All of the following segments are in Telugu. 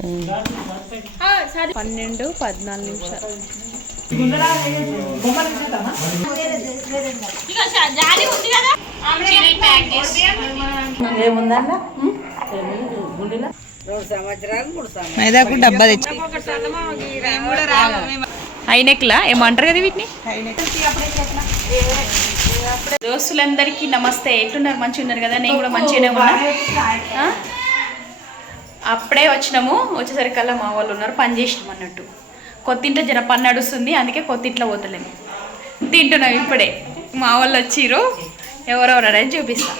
12-14 నిమిషాలు. మైదాకు డబ్బా తెచ్చి హైనెక్లా ఏమంటారు కదా వీటిని. దోస్తులందరికీ నమస్తే. ఎట్లున్నారు? మంచిగా ఉన్నారు కదా? నేను కూడా మంచిగానే ఉన్నా. అప్పుడే వచ్చినాము. వచ్చేసరికల్లా మా వాళ్ళు ఉన్నారు, పని చేసినాం అన్నట్టు. కొత్తింట్లో జర పని నడుస్తుంది, అందుకే కొత్తింట్లో పోతలేము. తింటున్నాం ఇప్పుడే. మా వాళ్ళు వచ్చిర్రు, ఎవరెవరని చూపిస్తా.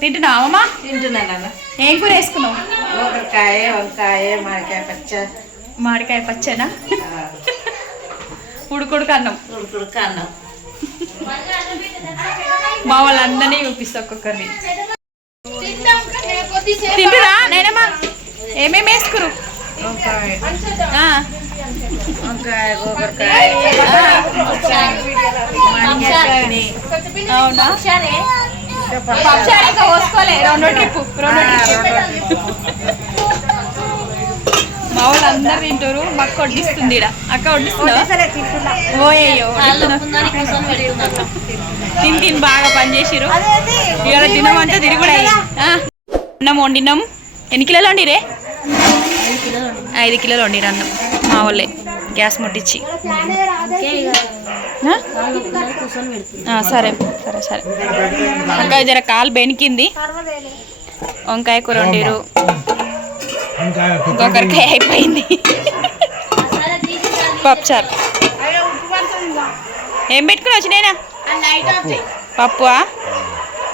తింటున్నావమ్మా? తింటున్నాను. ఏం కూర వేసుకున్నావు? వంకాయ, మామిడికాయ పచ్చ. మామిడికాయ పచ్చనా? ఉడుకుడుకు అన్నం. అన్నం. మా వాళ్ళందరినీ చూపిస్తా ఒక్కొక్కరిని. తింటురా నేనమ్మా? ఏమేమి వేసుకురు? వంకాయ, గోకరకాయ, అవునా? పప్పుచారు పోసుకోలే. రెండో ట్రిప్పు. మా వాళ్ళు అందరు తింటారు. మాకు వడ్డిస్తుంది. అక్క వడ్డిస్తుందా? ఓయ్యో తిని బాగా పనిచేసిరు. ఇవాళ తినమంతా తిరుగుడు అయ్యి. అన్నం వండినాం. ఎన్ని కిలోలు వండిరే? 5 కిలోలు వండిరు అన్నం మా వాళ్ళే, గ్యాస్ ముట్టించి. సరే సరే సరే. వంకాయ జర కాలు బెనికింది. వంకాయ కూర వండిరు. గోకరకాయ అయిపోయింది. పప్పుచారు. ఏం పెట్టుకుని వచ్చినాయినా? పప్పువా?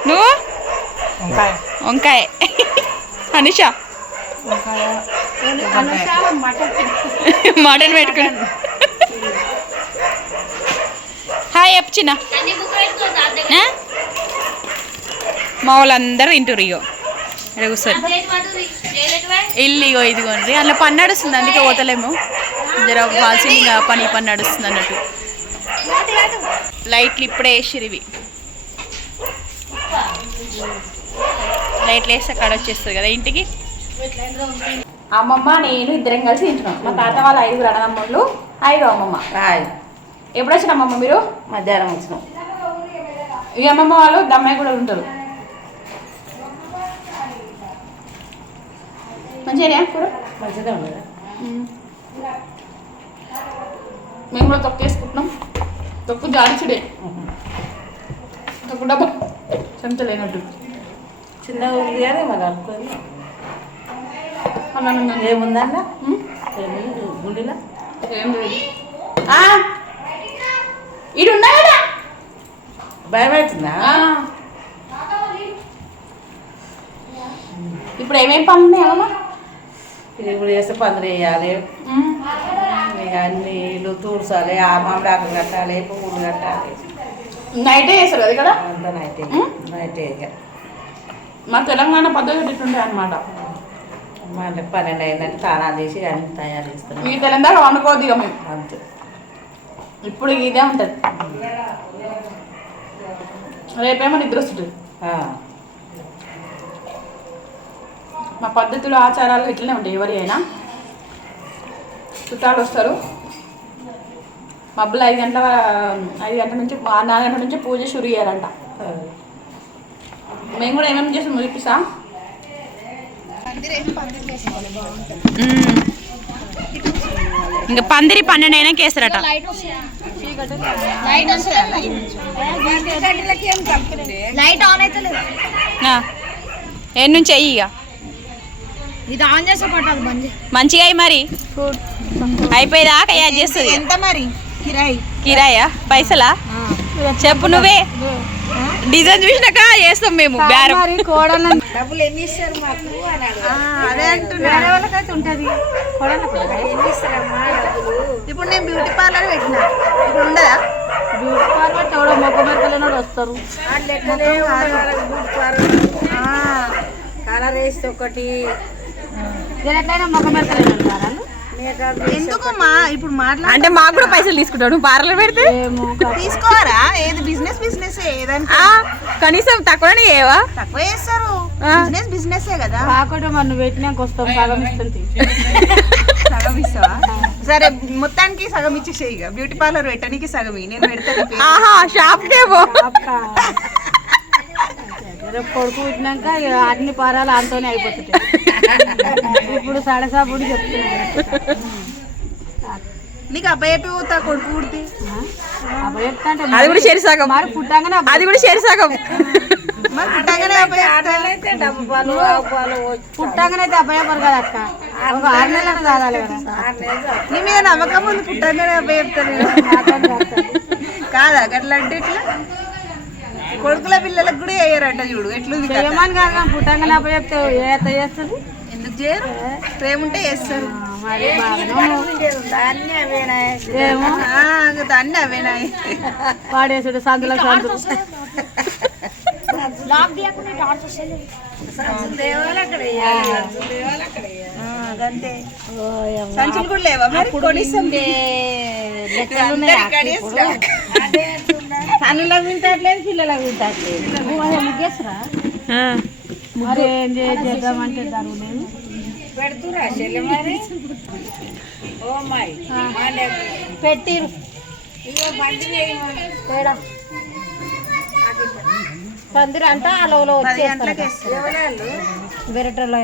నువ్వు? వంకాయ. అనుష మటన్ పెట్టుకుని. హాయ్ చిన్న. మా వాళ్ళందరూ తింటారు. ఇగో ఇక్కడ కూర్చొని. ఇల్లు ఇగో ఇదిగోండి. అందులో పని నడుస్తుంది, అందుకే పోతలేము. జర వాల్సింది పని నడుస్తుంది అన్నట్టు. లైట్లు ఇప్పుడే వేసిరు. ఇవి లైట్లు వేస్తే అక్కడ వచ్చేస్తుంది కదా ఇంటికి. అమ్మమ్మ నేను ఇద్దరం కలిసి తింటున్నాం. మా తాత వాళ్ళ 5 అన్నదమ్ముళ్ళు, 5 అమ్మమ్మ. ఎప్పుడు వచ్చిన అమ్మమ్మ మీరు? మధ్యాహ్నం వచ్చినాం. ఈ అమ్మమ్మ వాళ్ళు దమ్మాయి కూడా ఉంటారు. మంచిగా కూర మంచిగా ఉండదు. మేము కూడా తొక్కు వేసుకుంటున్నాం. తొక్కు జాడిచుడే. తొక్కు డబ్బా చెంత లేనట్టు చిన్నగా ఉంది కానీ మరి అనుకోని. ఏముందన్న? గుండెలా ఏం లేదు. ఇటు ఉన్నా కదా? భయం అవుతుందా? ఇప్పుడు ఏమేమి పనులు ఉన్నాయి అమ్మమ్మ? ఇప్పుడు వేస్తే పందిరి వేయాలి, నీళ్ళు తూడ్చాలి, ఆ మామిడాకులు కట్టాలి, పువ్వులు కట్టాలి. నైటే వేస్తారు అది కదా? అంతా నైటే. నైటే మా తెలంగాణ పద్ధతి ఇట్లుంటాయి అన్నమాట. మళ్ళీ 12 అయిందంటే తానాలు చేసి అన్ని తయారు చేస్తాం. ఈ తెలంగాణ వండుకోవద్దు ఇక మేము. అంతే. ఇప్పుడు ఇదే ఉంటుంది. రేపేమో నిద్ర వస్తుంది. మా పద్ధతులు ఆచారాలు ఇట్లనే ఉంటాయి. ఎవరి అయినా చుట్టాలు వస్తారు. మబ్బులు 5 గంటల నుంచి 4 గంటల నుంచి పూజ షురు చేయాలంట. మేము కూడా ఏమేమి చేస్తాం చూపిస్తా. ఇంకా పందిరి 12 అయినాక వేస్తారట. లైట్ ఆన్ అయితే ఏడు నుంచి అయ్యి. ఇక ఇది ఆన్ చేసే పట్టాలి బంద్ మంచిగా అయ్యి. మరి అయిపోయేదాకా యాడ్ చేస్తుంది. ఎంత మరి కిరాయా? పైసలా చెప్పు నువ్వే. డిజైన్ చూసినాక చేస్తాం మేము. డబ్బులు ఎన్ని ఇస్తారు మాకు? అదే అంటున్నా. వాళ్ళకైతే ఉంటుంది. ఎన్ని ఇస్తారమ్మా డబ్బులు? ఇప్పుడు నేను బ్యూటీ పార్లర్ పెట్టినా, ఇప్పుడు ఉండదా? బ్యూటీ పార్లర్ ఎవడో మొక్కబెట్టలేనోడు వస్తారు. కలర్ వేస్తే ఒకటి ఎట్లయినా మొక్క పెడతలేను. ఎందుకమ్మా ఇప్పుడు మాట్లాడ అంటే మాకు కూడా పైసలు తీసుకుంటావు నువ్వు పార్లర్ పెడితే తీసుకోరా ఏది బిజినెస్ ఏదంటే కనీసం తక్కువనే ఏవా తక్కువ చేస్తారు బిజినెస్ కదా కాకుండా మనం పెట్టినాక వస్తాం సగం ఇస్తుంది సగం ఇస్తావా సరే మొత్తానికి సగం ఇచ్చేసే ఇక బ్యూటీ పార్లర్ పెట్టడానికి సగం నేను పెడతాను ఆహా షాప్ కేమో రేపు కొడుకు పుట్టినాక అన్ని పారాలు అంతోనే అయిపోతుంటాయి ఇప్పుడు సడసాపుడు చెప్తున్నాను నీకు అబ్బాయి పోతా కొడుకు పుడితే అప్పుడు చెప్తా అంటే అది కూడా చేరి సగం మరి పుట్టంగానే అది కూడా చేరి సగం మరి పుట్టగానే అబ్బాయి పుట్టంగానే అయితే అబ్బాయి కదా అక్క ఒక 6 నెలలకు కాదాలి కదా నీ మీద నమ్మకం ఉంది పుట్టగానే అబ్బాయి చెప్తాను కాదా అట్లా అంటే ఎట్లా కొడుకుల పిల్లలకు కూడా వేయరంట చూడు ఎట్లుంది కథ. ఏమని కాదు పుట్టంగానే అబ్బాయి చెప్తే ఏత చేస్తుంది ఎందుకు చేయరు ప్రేమ ఉంటే చేస్తారు మరి ఏమో దాన్ని అవేనాయి వాడేసుడు సందులో సందులు అంతే సంచులు కూడా లేవా మరి కొనిస్తాం తనులకు వింటట్లేదు పిల్లలకు వింటట్లేదు ముగ్గేసరా మరి ఏం చేద్దామంటే జరుగులేదు పెట్టిరు పందిరు అంటే అలవలో బెరటలో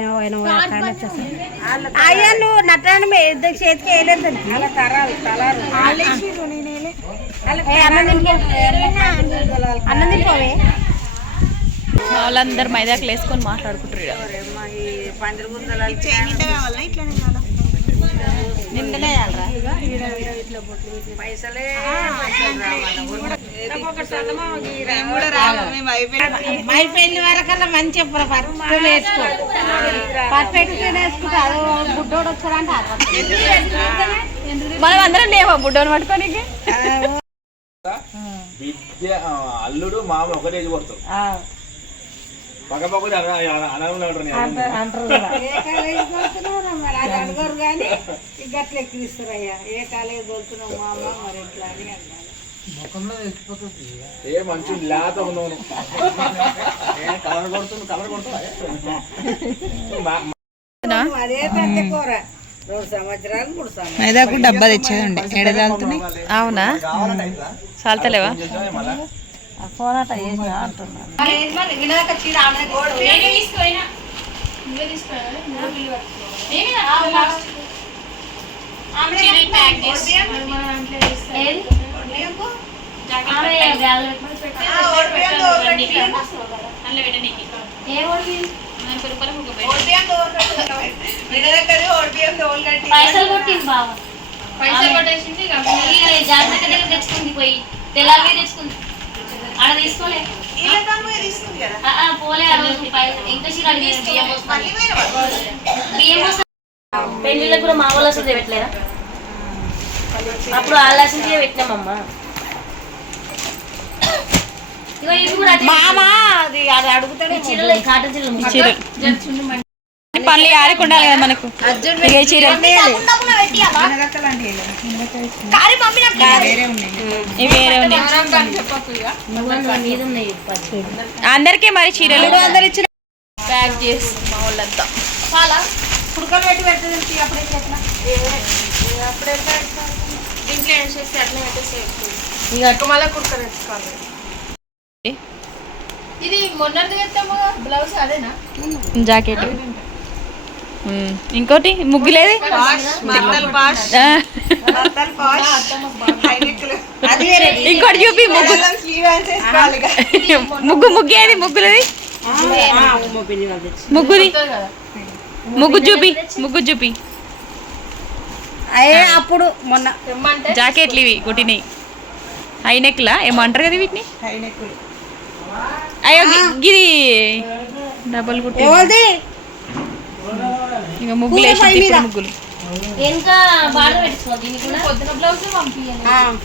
అయ్యా నువ్వు నట్టాన్ని చేతికి వేయలేదు అన్నం తింటే వాళ్ళందరూ మైదాకులు వేసుకొని మాట్లాడుకుంటారు నిండనే అయిపోయిన వరకల్లా మంచి పర్ఫెక్ట్ నేర్చుకో పర్ఫెక్ట్ నేర్చుకుంటే అదో బుడ్డోడు వచ్చాడంటే మనం అందరం లేవా బుడ్డోని పట్టుకోనికి విద్య అల్లుడు మామ ఒకటే కొడతారు పక్క పక్కన అనంలో ఏ మంచి లేత ఉన్నాను కలర్ కొడుతున్నా మైదాకు డబ్బా తెచ్చేదండి ఎడదాలుతున్నాయి అవునా చాలతలేవా ఫోన్ అట్లా చేసిన అంటున్నాను పైసలు కొట్టింది బావ పైసలు కొట్టేసింది జాగ్రత్త తెచ్చుకుంది పోయి తెల్లారి తెచ్చుకుంది ఆడ తీసుకోలే పోలే ఆ రోజు ఇంకా బియ్యం పెళ్లిళ్ళకి కూడా మా వాళ్ళు అసలు పెట్టలేదా అప్పుడు వాళ్ళ అసలు పెట్టినామమ్మా ఇగో ఇవి కూడా అది అడుగుతాడు చీరలు కాటన్ చీరలు పనులు ఆడకుండాలి కదా మనకు ఇక ఈ చీరలు ఇవి వేరే ఉన్నాయి అందరికీ మరి చీరలు ప్యాక్ చేసి మా వాళ్ళంతా పుడకలు పెట్టి పెట్టేది అప్పుడైతే ఎట్లా ఇంట్లో వేసేసి అట్లా పెట్టేసి ఇక మళ్ళీ కుడకలు తెచ్చుకోవాలి ఇది మొన్నది పెట్టాము బ్లౌజ్ అదేనా జాకెట్ ఇంకోటి ముగ్గులేది ఇంకోటి చూపి ముగ్గేది ముగ్గులది ముగ్గుది ముగ్గు చూపి అయ్యే అప్పుడు మొన్న జాకెట్లు ఇవి కుట్టినాయి హై నెక్లా ఏమంటారు కదా వీటిని అయ్యో గిది డబల్ కుట్టి ఇక ముగ్గులు వేసి ముగ్గులు ఇంకా బాగా పెట్టుకోవాలి దీన్ని కూడా పొద్దున బ్లౌజ్ పంపించాలి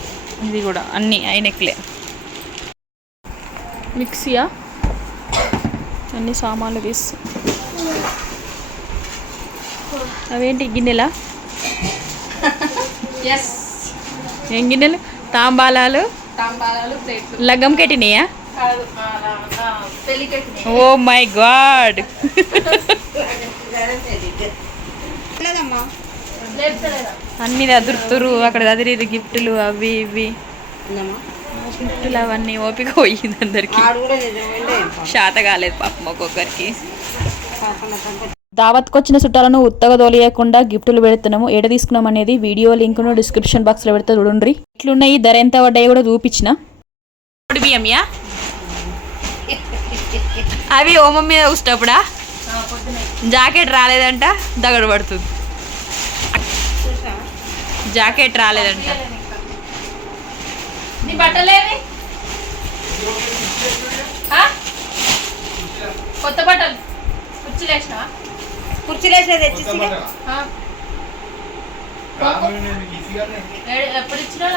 ఇది కూడా అన్ని హై నెక్లే మిక్సీయా అన్ని సామాన్లు తీసి అవేంటి గిన్నెలా ఎస్ ఏం గిన్నెలు తాంబాలాలు తాంబాలాలు ప్లేట్లు లగ్గం కెట్టినాయా కాదు పెళ్లికి ఓ మై గాడ్ లేదమ్మా అన్ని అదురుతురు అక్కడ అదిరి గిఫ్టులు అవి ఇవి గిఫ్టులు అవన్నీ ఓపిక పోయింది అందరికి శాత కాలేదు పాపం ఒక్కొక్కరికి దావత్కి వచ్చిన చుట్టాలను ఉత్తగా తోలియకుండా గిఫ్టులు పెడుతున్నాము ఏడ తీసుకున్నాం అనేది వీడియో లింక్ను డిస్క్రిప్షన్ బాక్స్లో పెడితే చూడండి ఇట్లున్నాయి ధర ఎంత పడ్డాయి కూడా చూపించిన బియ్యంయా అవి ఓమం మీద కూర్చున్నప్పుడా జాకెట్ రాలేదంట దగడు పడుతుంది జాకెట్ రాలేదంట నీ బట్టలేవి కొత్త బట్టలు కుర్చీలు వేసినావా కుర్చీలు వేసే తెచ్చి ఎప్పుడు ఇచ్చినా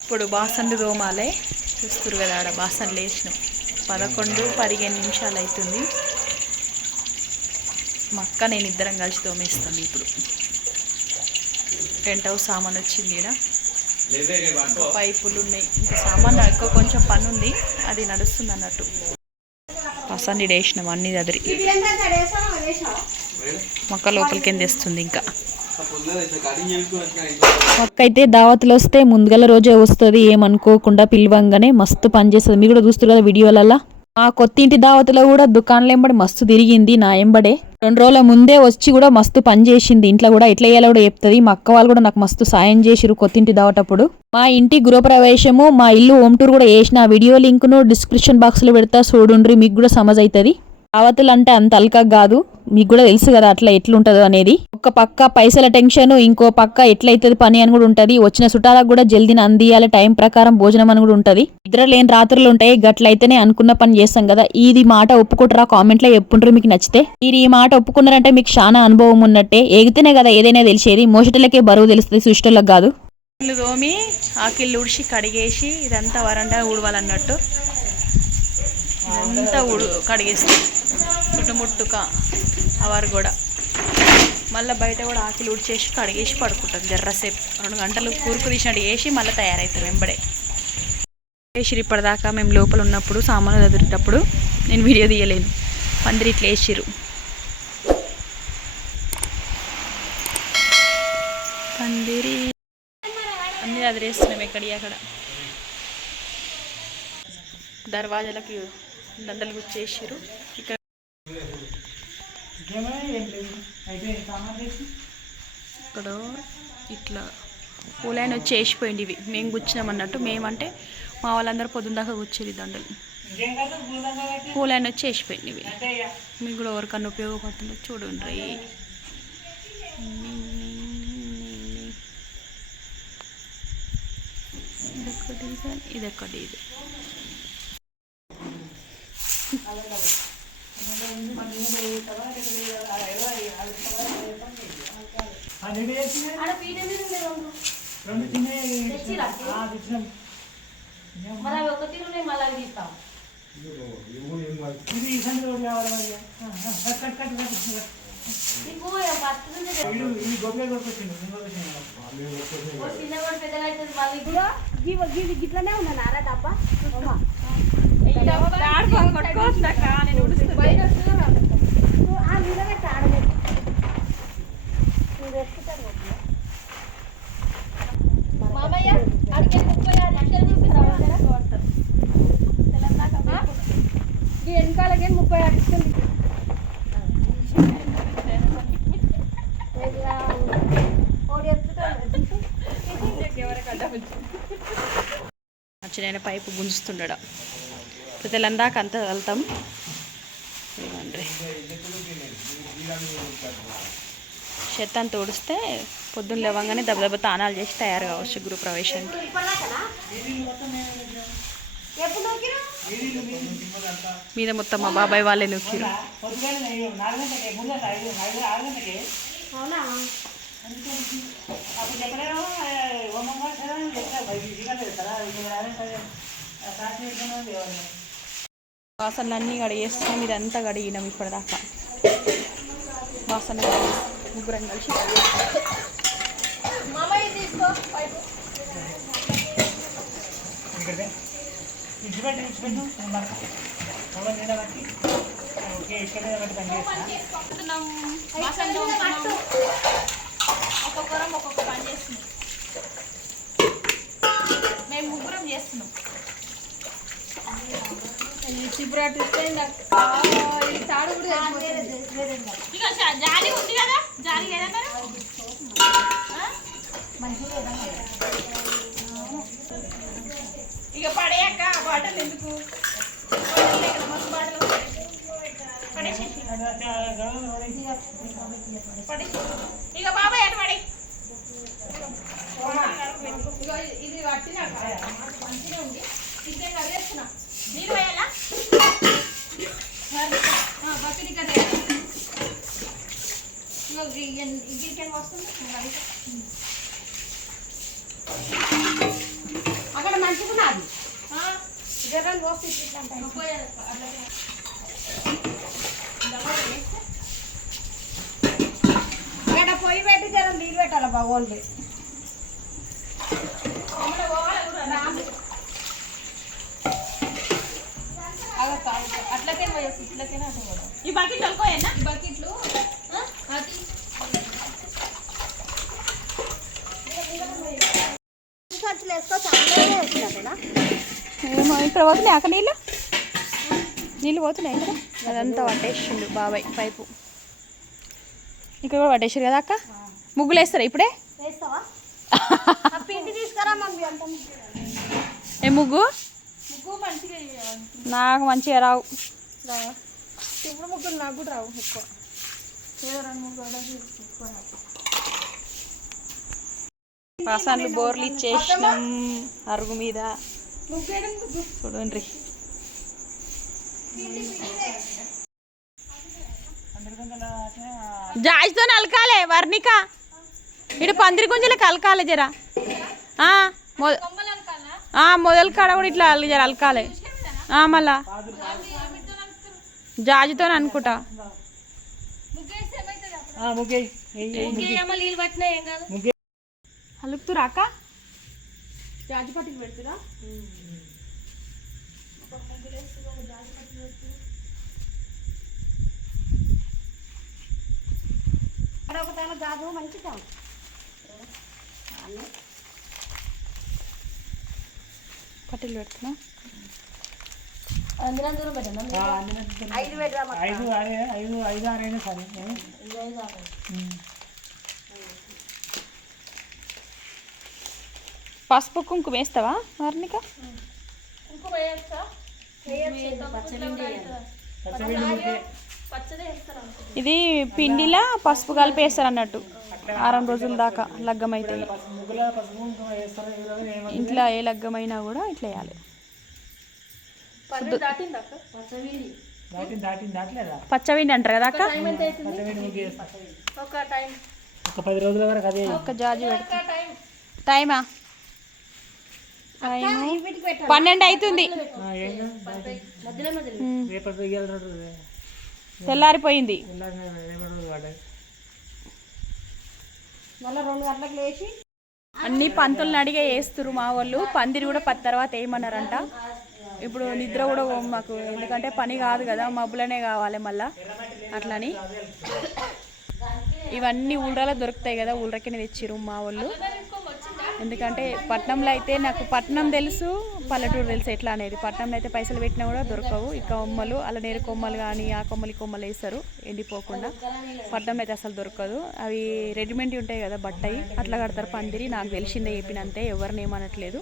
ఇప్పుడు బాసన్లు రోమాలే చూస్తురు కదా ఆడ బాసన్లు వేసినాం 11-15 నిమిషాలు అవుతుంది మా అక్క నేను ఇద్దరం కలిసి తోమేస్తాను ఇప్పుడు టెంట్ హౌస్ సామాన్ వచ్చింది ఇక్కడ పైపులు ఉన్నాయి ఇంకా సామాన్ ఎక్కువ కొంచెం పని ఉంది అది నడుస్తుంది అన్నట్టు బాసన్లు వేసినాం అన్ని అదిరి మొక్క లోపలికి తెస్తుంది ఇంకా మొక్కైతే దావతులు వస్తే ముందుగల రోజే వస్తుంది ఏమనుకోకుండా పిలవంగానే మస్తు పనిచేస్తుంది మీరు కూడా చూస్తారు కదా వీడియోలలో మా కొత్తింటి దావతులో కూడా దుకాణంలో ఎంబడి మస్తు తిరిగింది నా ఎంబడే 2 రోజుల ముందే వచ్చి కూడా మస్తు పని చేసింది ఇంట్లో కూడా ఎట్లా వేయాలో కూడా చెప్తుంది మా అక్క వాళ్ళు కూడా నాకు మస్తు సాయం చేసిరు కొత్తింటి దావటప్పుడు మా ఇంటి గృహప్రవేశము మా ఇల్లు హోమ్ టూర్ కూడా వేసిన వీడియో లింక్ను డిస్క్రిప్షన్ బాక్స్లో పెడతా చూడుండ్రి మీకు కూడా సమజ్ అవుతుంది దావతులు అంటే అంత అల్కా కాదు మీకు కూడా తెలుసు కదా అట్లా ఎట్లుంటుందో అనేది ఒక పక్క పైసల టెన్షన్ ఇంకో పక్క ఎట్లయితుంది పని అని కూడా ఉంటుంది వచ్చిన చుట్టాలకు కూడా జల్దీని అందియాలి టైం ప్రకారం భోజనం అని కూడా ఉంటుంది నిద్ర లేని రాత్రులు ఉంటాయి గట్లయితేనే అనుకున్న పని చేస్తాం కదా ఇది మాట ఒప్పుకుంటారా కామెంట్లో చెప్పుంటారు మీకు నచ్చితే మీరు ఈ మాట ఒప్పుకున్నారంటే మీకు చాలా అనుభవం ఉన్నట్టే ఎగితేనే కదా ఏదైనా తెలిసేది మోసటలకే బరువు తెలుస్తుంది సృష్టిలకు కాదు దోమి ఆకిళ్ళు ఉడిచి కడిగేసి ఇదంతా వరండా ఊడవాలన్నట్టు ఇదంతా కడిగేస్తాం చుట్టుముట్టుక అవరు కూడా మళ్ళీ బయట కూడా ఆకిలి ఉడిచేసి కడిగేసి పడుకుంటాం జర్రసేపు 2 గంటలు కూరుకు తీసినట్టు వేసి మళ్ళీ తయారవుతాం వెంబడే వేసిరు ఇప్పటిదాకా మేము లోపల ఉన్నప్పుడు సామాన్లు చదివేటప్పుడు నేను వీడియో తీయలేను పందిరి ఇట్లా వేసిరు పందిరి అన్నీ అదిరేస్తున్నాం ఎక్కడి అక్కడ దర్వాజాలకి దండలు గుచ్చేసారు ఇక్కడ ఇక్కడ ఇట్లా పూలైన వచ్చి వేసిపోయింది ఇవి మేము గుచ్చినాం అన్నట్టు మేమంటే మా వాళ్ళందరూ పొద్దున్న దాకా కూర్చేది దండలు పూలైన వచ్చి వేసిపోయింది ఇవి మీకు కూడా ఎవరికన్నా ఉపయోగపడుతుందో చూడండి ఇదొక డిజైన్ గిట్లనే ఉన్నా నారా డబ్బా వెనకాలకి 36 వచ్చిన పైపు గుంజుతుండడం తెలందాక అంతా వెళ్తాం చెత్త అంతా ఊడిస్తే పొద్దున్న లేవగానే దెబ్బ తానాలు చేసి తయారు కావచ్చు గృహప్రవేశానికి మీద మొత్తం మా బాబాయ్ వాళ్ళే నొక్కిరు బాసనలు అన్నీ కడిగేస్తాం ఇదంతా కడిగినాం ఇప్పటిదాకా బాసన ముగ్గురం కలిసి ఒక్కొక్కరం ఒక్కొక్క పని చేస్తున్నాం. మేము ముగ్గురం చేస్తున్నాం. ఇక జాలి ఉంది కదా, జాలి ఏదన్నారు ఇక పడేయక్క బాటలు ఎందుకు మస్తు బాటలు పడేసేసి ఇక బాబాయ్ అటు పడే ఇది పట్టినాక మంచిగా ఉంది. ఇంకేం కడిగేస్తున్నా నీళ్ళు వేయాలా బకెట్ ఇక్కడ ఇంకేం వస్తుంది అక్కడ మంచిగా అక్కడ పొయ్యి పెట్టి జర నీళ్ళు పెట్టాలి బాగోండి. అట్లకే ఇట్లకైనా అటు పోదాం. ఈ బకెట్ అనుకోయన్నా ఈ బకెట్లు ఏమో ఇక్కడ పోతున్నాయి అక్కడ నీళ్ళు పోతున్నాయి ఇక్కడ అదంతా పట్టేసిండు బాబాయ్ పైపు. ఇక్కడ కూడా పట్టేసారు కదా అక్క. ముగ్గులు వేస్తారా ఇప్పుడే? ఏ ముగ్గు నాకు మంచిగా రావు. ఇప్పుడు ముగ్గురు నాకు కూడా రావు ఎక్కువ. పాసాన్లు బోర్లు ఇచ్చేసినాం అరుగు మీద చూడండి. జాజ్తో అలకాలే వర్ణిక, ఇటు పందిరి గుంజలకి అలకాలే జరా. మొదలు కాడ కూడా ఇట్లా జర అలకాలే. మళ్ళా జాజితో అనుకుంటా. అలుకుతురా అక్క? జాజి పట్టికి పెడుతురా? జాబు మంచిగా పట్టిలు పెడుతున్నా. పసుపు కుంకుమ వేస్తావా వర్ణిక? ఇది పిండిలా పసుపు కలిపి వేస్తారు అన్నట్టు 6 రోజుల దాకా లగ్గం అవుతాయి. ఇంట్లో ఏ లగ్గమైనా కూడా ఇట్లా వేయాలి. పచ్చవిండి అంటారు కదా అక్క? ఒక 10 రోజుల వరకు అదే. ఒక జాజి పెడతా. టైమా 12 అవుతుంది. తెల్లారిపోయింది. అన్ని పంతులను అడిగే వేస్తురు మా వాళ్ళు. పందిరి కూడా తర్వాత వేయమన్నారంట. ఇప్పుడు నిద్ర కూడా మాకు, ఎందుకంటే పని కాదు కదా, మబ్బులనే కావాలి మళ్ళా అట్లని. ఇవన్నీ ఊళ్ళలో దొరుకుతాయి కదా, ఊళ్ళకే తెచ్చిరు మా వాళ్ళు. ఎందుకంటే పట్నంలో అయితే నాకు పట్నం తెలుసు, పల్లెటూరు తెలుసు ఎట్లా అనేది. పట్నంలో అయితే పైసలు పెట్టినా కూడా దొరకవు. ఈ కొమ్మలు అలా నేరు కొమ్మలు కానీ ఆ కొమ్మలు కొమ్మలు వేస్తారు ఎండిపోకుండా. పట్నంలో అయితే అసలు దొరకదు. అవి రెడీమేడ్ ఉంటాయి కదా బట్టయి, అట్లా కడతారు పందిరి. నాకు తెలిసిందే చెప్పినంతే, ఎవరిని ఏమనట్లేదు.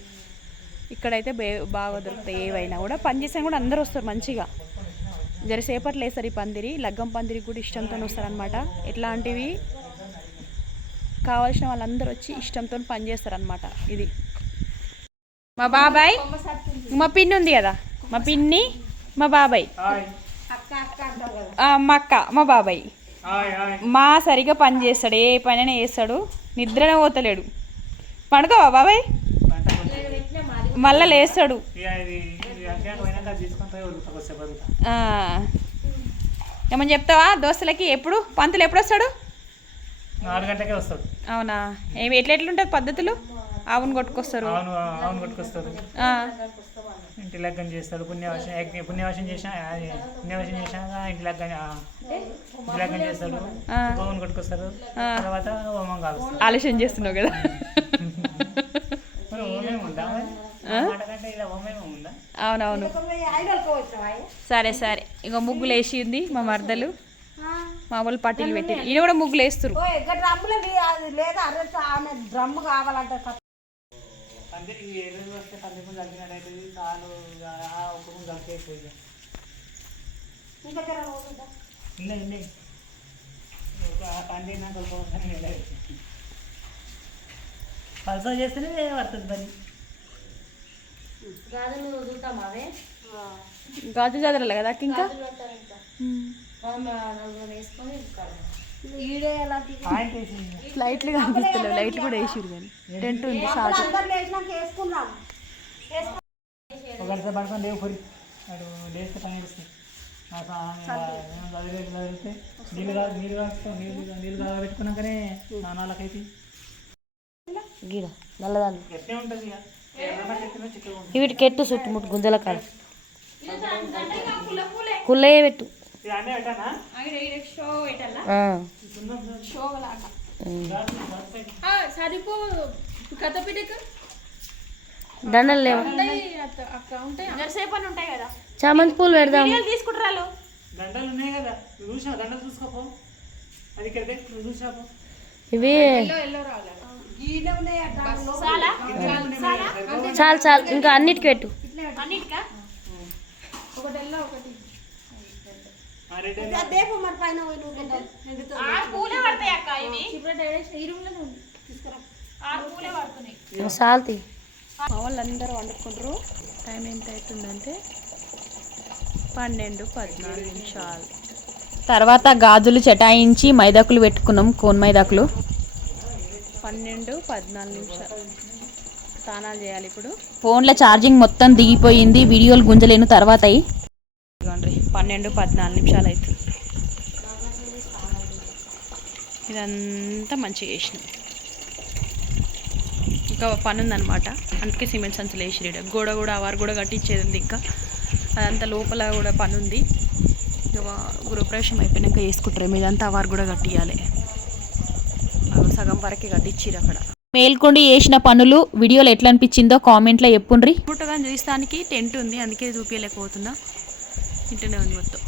ఇక్కడైతే బాగా దొరుకుతాయి ఏవైనా కూడా. పని చేసినా కూడా అందరూ వస్తారు మంచిగా, జరసేపట్లో వేస్తారు ఈ పందిరి. లగ్గం పందిరికి కూడా ఇష్టంతో వస్తారనమాట. ఎట్లాంటివి కావాల్సిన వాళ్ళందరూ వచ్చి ఇష్టంతో పని చేస్తారనమాట. ఇది మా బాబాయ్, మా పిన్ని ఉంది కదా, మా పిన్ని, మా బాబాయ్, మా అక్క, మా బాబాయ్ మా సరిగా పని చేస్తాడు. ఏ పనైనా చేస్తాడు. నిద్రనే పోతలేడు. పడుకోవా బాబాయ్? మళ్ళా లేస్తాడు. ఏమని చెప్తావా దోస్తులకి? ఎప్పుడు పంతులు ఎప్పుడు వస్తాడు? 4 గంటలకే వస్తాడు. అవునా? ఏమి ఎట్లెట్లుంటుంది పద్ధతులు? ఆవును కొట్టుకొస్తారు, అవును కొట్టుకొస్తాడు, ఆ, ఇంటి లగ్గం చేస్తాడు, పుణ్యవాసం చేసినాక ఇంటి లగ్గం చేస్తాడు, గోవును కొట్టుకొస్తారు, తర్వాత హోమం కాలుస్తారు. ఆలస్యం చేస్తున్నావు కదా. మరి హోమేం ఉందా? మాట కంటే ఇలా హోమేమో ఉందా? అవునవును. సరే సరే, ఇక ముగ్గులు వేసి ఉంది మా మరదలు, మా వాళ్ళు పట్టీలు పెట్టి ఈయన కూడా ముగ్గులు వేస్తారు. డ్రమ్ములు లేదా ఆమె డ్రమ్ కావాలంటే అందరికి ఏ రోజు వస్తే పందిపం కలిపినట్టయితే చాలు, ఒక ముందు కలిపేసిపోయింది. ఉన్నాయి ఒక పంది నాకు పల్సా చేస్తేనే పడుతుంది పని. గాజు జాతరలే కదా అక్క. ఇంకా లైట్లు కనిపిస్తలేవు, లైట్లు కూడా వేసిరు కానీ టెంట్ ఉంది సాగు. ఒకరితో పడుకొని లేవు పొరి అటు లేస్తే పని చేస్తుంది. చదివితే నీళ్ళు పెట్టుకున్నాకనే నాన్నలకైతే గీడ నల్లదాన్ని ఎట్టే ఉంటుంది. ఇక చిక్కగా ఉంటుంది. వీటికి ఎట్టు చుట్టుముట్టు గుంజల కాడ కుల్లయ్య పెట్టు. ఇది అన్నీ పెట్టానా? దండలు లేవు, చామంతి పూలు పెడదాం. తీసుకుంటారు దండలు ఉన్నాయి కదా, నువ్వు చూసావు? దండలు చూసుకోపో, అది ఇక్కడ నువ్వు చూసాపో. ఇవి చాలు చాలు, ఇంకా అన్నిటికి పెట్టు. సాల్తీ మా వాళ్ళందరూ వండుకుంటారు. టైం ఎంత అవుతుందంటే 12-14 తర్వాత గాజులు చటాయించి మైదాకులు పెట్టుకున్నాం, కోన్ మైదాకులు. 12-14 స్నానాలు చేయాలి ఇప్పుడు. ఫోన్లో ఛార్జింగ్ మొత్తం దిగిపోయింది, వీడియోలు గుంజలేను తర్వాత. 12-14 అవుతుంది. ఇదంతా మంచిగా వేసినాం. ఇంకా పని ఉందన్నమాట, అందుకే సిమెంట్ సంచులు వేసిరేడ. గోడ కూడా వారు కూడా కట్టించేది ఉంది, ఇంకా అదంతా లోపల కూడా పని ఉంది. గృహప్రవేశం అయిపోయినాక వేసుకుంటారు, మీదంతా వారు కూడా కట్టియాలి. సగం వరకే కట్టించిరు అక్కడ. మేల్కొండి వేసిన పనులు వీడియోలో ఎట్లా అనిపించిందో కామెంట్లో చెప్పుండ్రి. పుట్టగా చూస్తానికి టెంట్ ఉంది, అందుకే చూపించలేకపోతున్నా. ఇంటనే ఉంది మొత్తం.